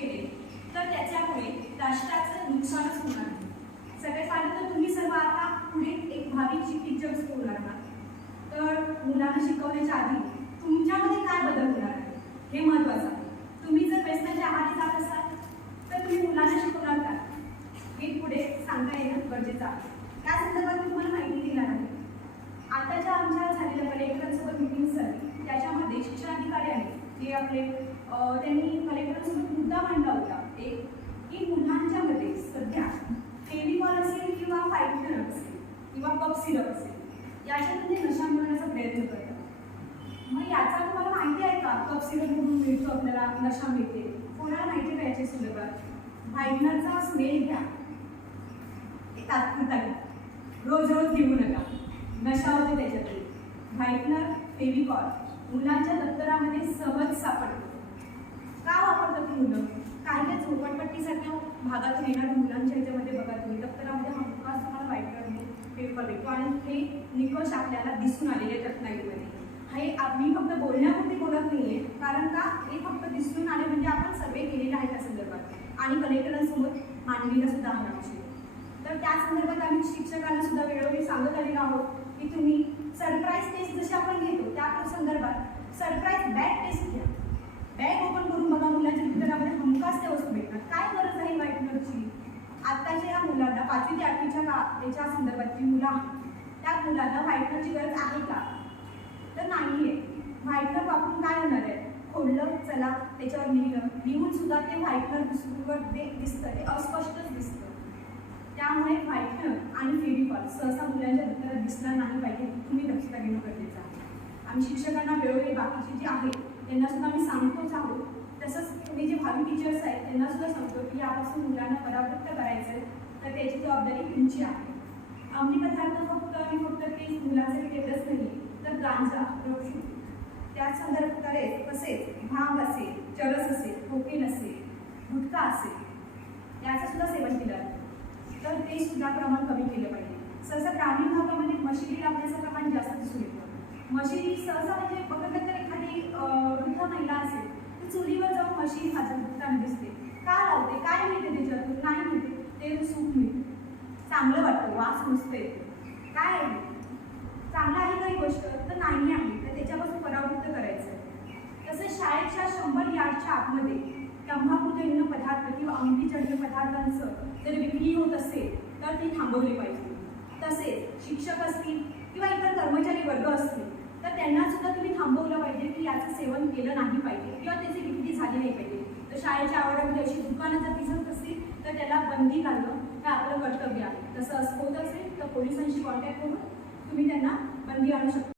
केले तर त्याच्यामुळे राष्ट्राचं नुकसानच होणार नाही. सगळे सांगितलं तर तुम्ही सर्व आता पुढे एक भावी टीचर्स होणार ना तर मुलांना शिकवण्याच्या आधी तुमच्यामध्ये काय बदल होणार आहे? हे महत्त्वाचं आहे. तुम्ही जर व्यसनाच्या आहारी जात असाल तर तुम्ही मुलांना शिकवणार का? हे पुढे सांगता येणं गरजेचं आहे त्या संदर्भात मी तुम्हाला माहिती देणार आहे आताच्या आमच्या झालेल्या कलेक्टरांसोबत मिटिंग झाली त्याच्यामध्ये शिक्षणाधिकारी आहेत जे आपले त्यांनी कलेक्टरांसोबत मुद्दा मांडला होता. एक की मुलांच्या मध्ये सध्या फेविकॉल असेल किंवा फायटर असेल किंवा कप सिरप असेल याच्यामध्ये नशा मिळवण्याचा प्रयत्न करतात. मग याचा तुम्हाला माहिती आहे का? कप सिरप म्हणून मिळतो आपल्याला नशा मिळते. कोणाला माहिती पाहिजे का याच्या संदर्भात व्हायटनरचा स्मेल घ्या. ते तात्पुरता घ्या. रोज रोज घेऊ नका. नशा होते त्याच्यातली. व्हाईटनर फेविकॉल. मुलांच्या दप्तरामध्ये सहज सापडतो. का वापरतात ती मुलं? काही काही झोपडपट्टीसारख्या भागात येणार मुलांच्या ह्याच्यामध्ये बघा तुम्ही. दप्तरामध्ये हमखास तुम्हाला व्हाईटनर पेपर देतो आणि हे निकष आपल्याला दिसून आलेले रत्नागिरीमध्ये. हे मी फक्त बोलण्यापुरती बोलत नाही आहे कारण का? हे फक्त दिसून आले म्हणजे आपण सर्वे केलेले आहे त्या संदर्भात. आणि कलेक्टरांसमोर मांडलेला सुद्धा आहे तर त्या संदर्भात आम्ही शिक्षकांना सुद्धा वेळोवेळी सांगत आलेलो आहोत की तुम्ही सरप्राईज टेस्ट जशी आपण घेतो त्या संदर्भात सरप्राईज बॅग टेस्ट घ्या बॅग ओपन करून बघा मुलाच्या चित्रामध्ये हमखास त्या वस्तू भेटतात. काय गरज आहे व्हाईटनरची आत्ताच्या या मुलांना पाचवी ते आठवीच्या का त्याच्या संदर्भातली मुलं आहेत त्या मुलांना व्हाईटनरची गरज आहे का? तर नाही आहे व्हाईटनर वापरून काय होणार आहे? खोडलं चला त्याच्यावर लिहिलं. लिहून सुद्धा ते व्हाईटनर दुसरीवर दिसतं ते अस्पष्टच दिसतं त्यामुळे व्हाईटनर आणि फेविकॉल सहसा मुलांच्या नाही पाहिजे तुम्ही दक्षता घेणं गरजेचं आहे. आम्ही शिक्षकांना वेळोवेळी बाकीचे जे आहेत त्यांना सुद्धा आम्ही सांगतोच आहोत. तसंच तुम्ही जे भावी टीचर्स आहेत त्यांना सुद्धा सांगतो की यापासून मुलांना परावृत्त करायचं आहे तर त्याची जबाबदारी तुमची आहे. अंमली पदार्थ फक्त आणि फक्त ते मुलांसाठी तेवढंच नाही तर गांजा रोशी त्याच संदर्भात तसेच भांग असेल चरस असेल कोकेन असेल गुटखा असेल याचं सुद्धा सेवन केलं. जातं तर ते सुद्धा प्रमाण कमी केलं पाहिजे. सहसा ग्रामीण भागामध्ये मशिदी लावण्याचं प्रमाण जास्त दिसून येतं. मशिदी सहसा म्हणजे बघितलं तर एखादी वृद्ध महिला असेल ती चुलीवर जाऊन मशीन भाजताना दिसते. का लावते? काय मिळते त्याच्यातून? नाही मिळते. ते सूप मिळते. चांगलं वाटतं. वास नुसतं काय आहे? चांगलं आहे काही गोष्ट? तर नाही आहे. तर त्याच्यापासून परावृत्त करायचं. तसंच शाळेच्या शंभर यार्डच्या आतमध्ये तंबाखूजन्य पदार्थ किंवा अंगठीजन्य पदार्थांचं जर विक्री होत असेल तर ती थांबवली पाहिजे. तसेच शिक्षक असतील किंवा इतर कर्मचारी वर्ग असतील तर त्यांना सुद्धा तुम्ही थांबवलं पाहिजे की याचं सेवन केलं नाही पाहिजे किंवा त्याची विक्री झाली नाही पाहिजे. तर शाळेच्या आवारामध्ये अशी दुकानं जर दिसत असतील तर त्याला बंदी घालणं हे आपलं कर्तव्य आहे. तसं होत असेल तर पोलिसांशी कॉन्टॅक्ट करून तुम्ही त्यांना बंदी आणू शकता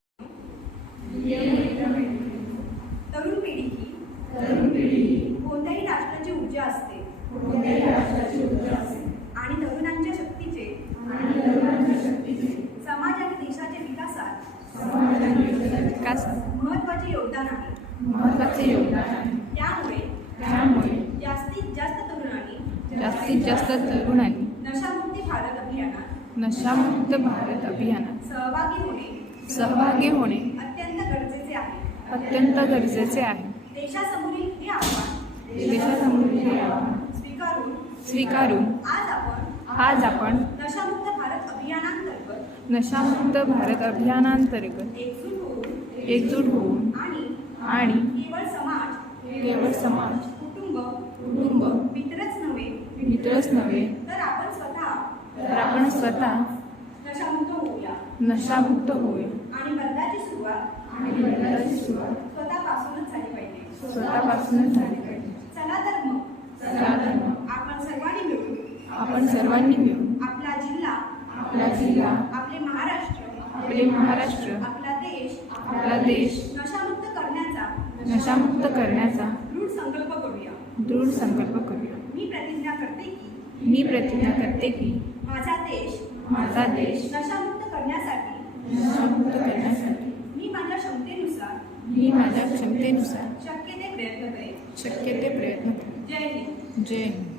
तरुण पिढी ही तरुण पिढी ही कोणत्याही राष्ट्राची ऊर्जा असते कोणत्याही राष्ट्राची ऊर्जा असेल आणि तरुणांच्या शक्तीचे आणि तरुणांच्या शक्तीचे समाज आणि देशाच्या विकासात समाज आणि देशाच्या विकासात महत्त्वाचे योगदान आहे. महत्त्वाचे योगदान आहे. त्यामुळे त्यामुळे जास्तीत जास्त तरुणांनी जास्तीत जास्त तरुणांनी नशामुक्ती भारत अभियानात नशामुक्त भारत अभियानात सहभागी होणे सहभागी होणे अत्यंत गरजेचे आहे. अत्यंत गरजेचे आहे. देशासमोरील हे आव्हान देशासमोरील आव्हान स्वीकारून स्वीकारून आज आपण आज आपण नशामुक्त भारत अभियानांतर्गत नशामुक्त भारत अभियानांतर्गत एकजूट होऊन एकजूट होऊन आणि आणि केवळ समाज केवळ समाज. कुटुंब कुटुंब मित्रच नव्हे. मित्रच नव्हे. तर आपण स्वतः. तर आपण स्वतः नशामुक्त होऊया. नशामुक्त होईल आणि बदलाची सुरुवात. आणि बदलाची सुरुवात. स्वतःपासूनच झाली पाहिजे. स्वतःपासूनच झाली पाहिजे. चला तर मग. चला तर मग. आपण सर्वांनी मिळून. आपण सर्वांनी मिळून. आपला जिल्हा. आपला जिल्हा. आपले महाराष्ट्र. आपले महाराष्ट्र. आपला देश. आपला देश. नशामुक्त करण्याचा दृढ संकल्प करूया. दृढ संकल्प करूया. मी प्रतिज्ञा करते की मी प्रतिज्ञा करते की माझा देश माझा देश नशामुक्त करण्यासाठी नशामुक्त करण्यासाठी मी माझ्या क्षमतेनुसार मी माझ्या क्षमतेनुसार शक्य ते प्रयत्न करेन. शक्य ते प्रयत्न करेन. जय हिंद. जय हिंद.